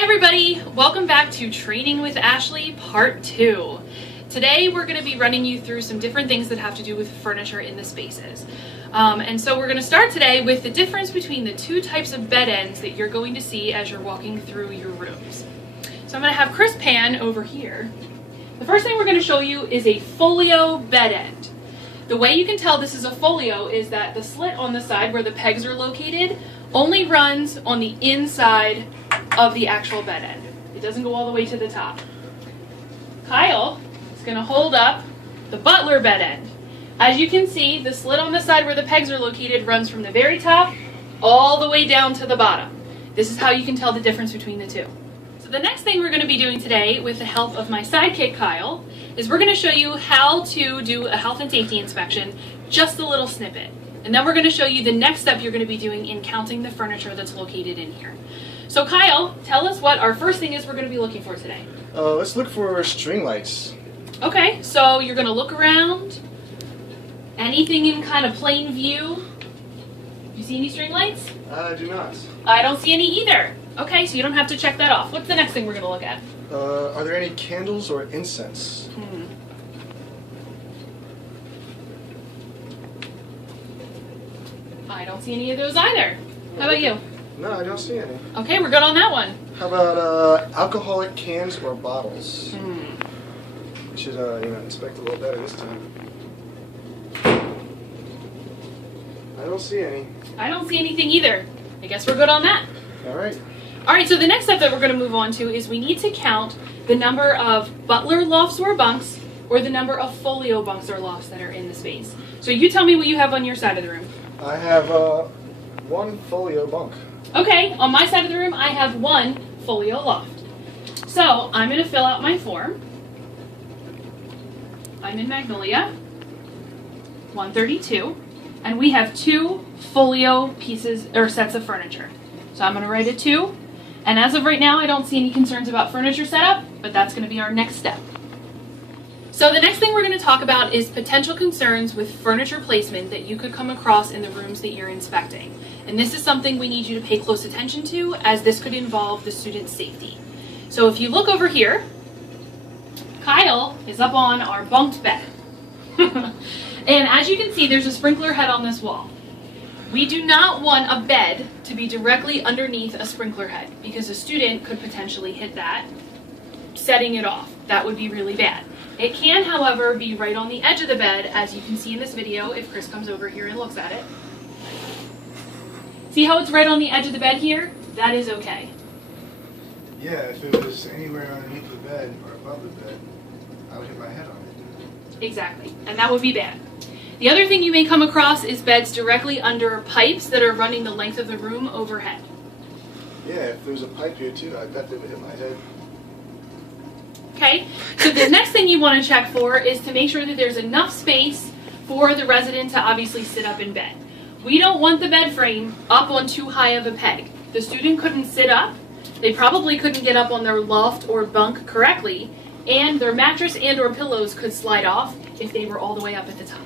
Hi everybody, welcome back to Training with Ashley Part 2. Today we're going to be running you through some different things that have to do with furniture in the spaces. And so we're going to start today with the difference between the two types of bed ends that you're going to see as you're walking through your rooms. So I'm going to have Chris pan over here. The first thing we're going to show you is a folio bed end. The way you can tell this is a folio is that the slit on the side where the pegs are located only runs on the inside of the actual bed end. It doesn't go all the way to the top. Kyle is going to hold up the butler bed end. As you can see, the slit on the side where the pegs are located runs from the very top all the way down to the bottom. This is how you can tell the difference between the two. So the next thing we're going to be doing today with the help of my sidekick Kyle is we're going to show you how to do a health and safety inspection, just a little snippet. And then we're going to show you the next step you're going to be doing in counting the furniture that's located in here. So Kyle, tell us what our first thing is we're going to be looking for today. Let's look for string lights. Okay, so you're going to look around. Anything in kind of plain view? You see any string lights? I do not. I don't see any either. Okay, so you don't have to check that off. What's the next thing we're going to look at? Are there any candles or incense? I don't see any of those either. How about you? No, I don't see any. Okay, we're good on that one. How about alcoholic cans or bottles? We should inspect a little better this time. I don't see any. I don't see anything either. I guess we're good on that. All right. All right, so the next step that we're going to move on to is we need to count the number of butler lofts or bunks or the number of folio bunks or lofts that are in the space. So you tell me what you have on your side of the room. I have one folio bunk. Okay, on my side of the room, I have one folio loft. So I'm going to fill out my form. I'm in Magnolia, 132, and we have two folio pieces or sets of furniture. So I'm going to write a 2, and as of right now, I don't see any concerns about furniture setup, but that's going to be our next step. So the next thing we're going to talk about is potential concerns with furniture placement that you could come across in the rooms that you're inspecting. And this is something we need you to pay close attention to, as this could involve the student's safety. So if you look over here, Kyle is up on our bunked bed. And as you can see, there's a sprinkler head on this wall. We do not want a bed to be directly underneath a sprinkler head because a student could potentially hit that, setting it off. That would be really bad. It can, however, be right on the edge of the bed, as you can see in this video if Chris comes over here and looks at it. See how it's right on the edge of the bed here? That is okay. Yeah, if it was anywhere underneath the bed or above the bed, I would hit my head on it. Exactly, and that would be bad. The other thing you may come across is beds directly under pipes that are running the length of the room overhead. Yeah, if there was a pipe here too, I bet they would hit my head. Okay, so the next thing you want to check for is to make sure that there's enough space for the resident to obviously sit up in bed. We don't want the bed frame up on too high of a peg. The student couldn't sit up, they probably couldn't get up on their loft or bunk correctly, and their mattress and or pillows could slide off if they were all the way up at the top.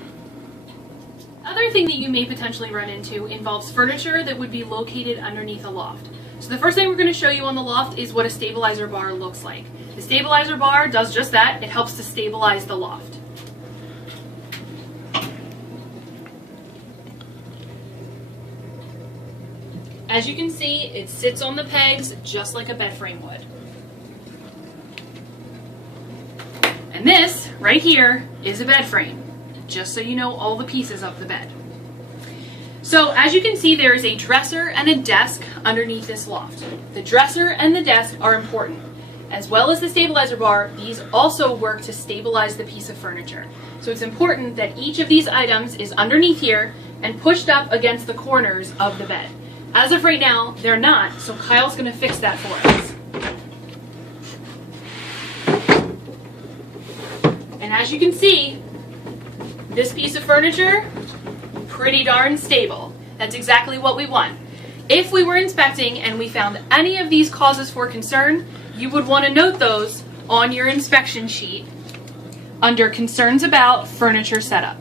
Other thing that you may potentially run into involves furniture that would be located underneath a loft. So the first thing we're going to show you on the loft is what a stabilizer bar looks like. The stabilizer bar does just that. It helps to stabilize the loft. As you can see, it sits on the pegs just like a bed frame would. And this, right here, is a bed frame, just so you know all the pieces of the bed. So as you can see, there is a dresser and a desk underneath this loft. The dresser and the desk are important. As well as the stabilizer bar, these also work to stabilize the piece of furniture. So it's important that each of these items is underneath here and pushed up against the corners of the bed. As of right now, they're not, so Kyle's going to fix that for us. And as you can see, this piece of furniture, pretty darn stable. That's exactly what we want. If we were inspecting and we found any of these causes for concern, you would want to note those on your inspection sheet under concerns about furniture setup.